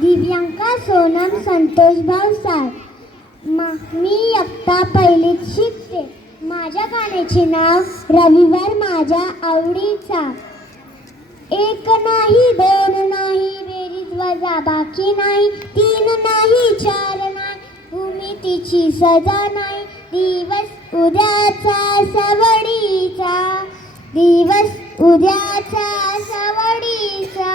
दिव्यांका सोनम संतोष भावसार. मी इयत्ता पहिलीत शिकते. माझ्या गाण्याचे नाव रविवार माझ्या आवडीचा. एक नाही दोन नाही बेरीज वजा बाकी नाही, तीन नाही चार नाही भूमितीची सजा नाही. दिवस उद्याचा सवडीचा, दिवस उद्याचा सवडीचा,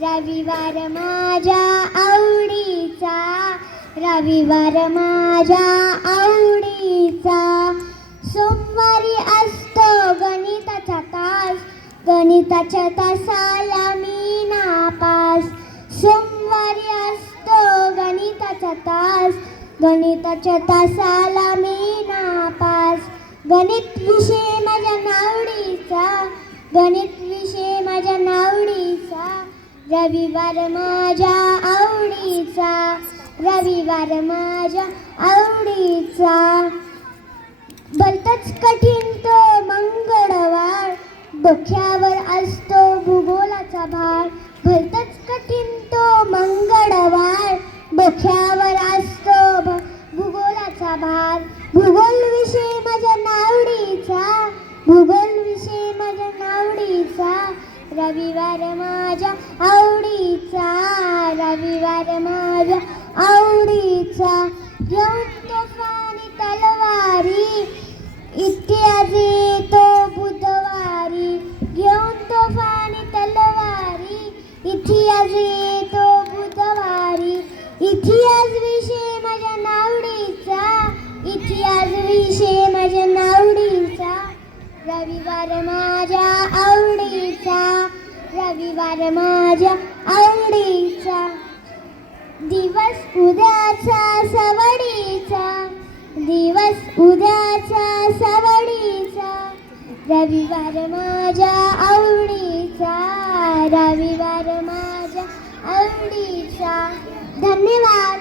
रविवार माझ्या आवडीचा, रविवार माझ्या आवडीचा. सोमवारी असतो गणिताचा तास, गणिताच्या तासाला मी नापास. सोमवारी असतो गणिताचा तास, गणिताच्या तासाला मी नापास. गणित विषय माझ्या नावडीचा, गणित विषय माझ्या नावडीचा, रविवार माझ्या आवडीचा, रविवार माझ्या आवडीचा. भलतंच कठीण तो मंगळवार, डोक्यावर असतो भूगोलाचा भार. भलतंच कठीण तो मंगळवार, डोक्यावर असतो भूगोलाचा भार. भूगोल विषय माझ्या नावडीचा, भूगोल विषय माझ्या नावडीचा, रविवार माझ्या आवडीचा, रविवार माझ्या आवडीचा. घेऊन तोफानी तलवारी, इतिहास येतो बुधवारी. घेऊन तोफानी तलवारी, इतिहास येतो बुधवारी. इतिहास विषय माझ्या नावडीचा, इतिहास विषय माझ्या नावडीचा, रविवार माझ्या आवडीचा, रविवार माझ्या आवडीचा. दिवस उद्याचा सवडीचा, दिवस उद्याचा सवडीचा, रविवार माझ्या आवडीचा, रविवार माझ्या आवडीचा. धन्यवाद.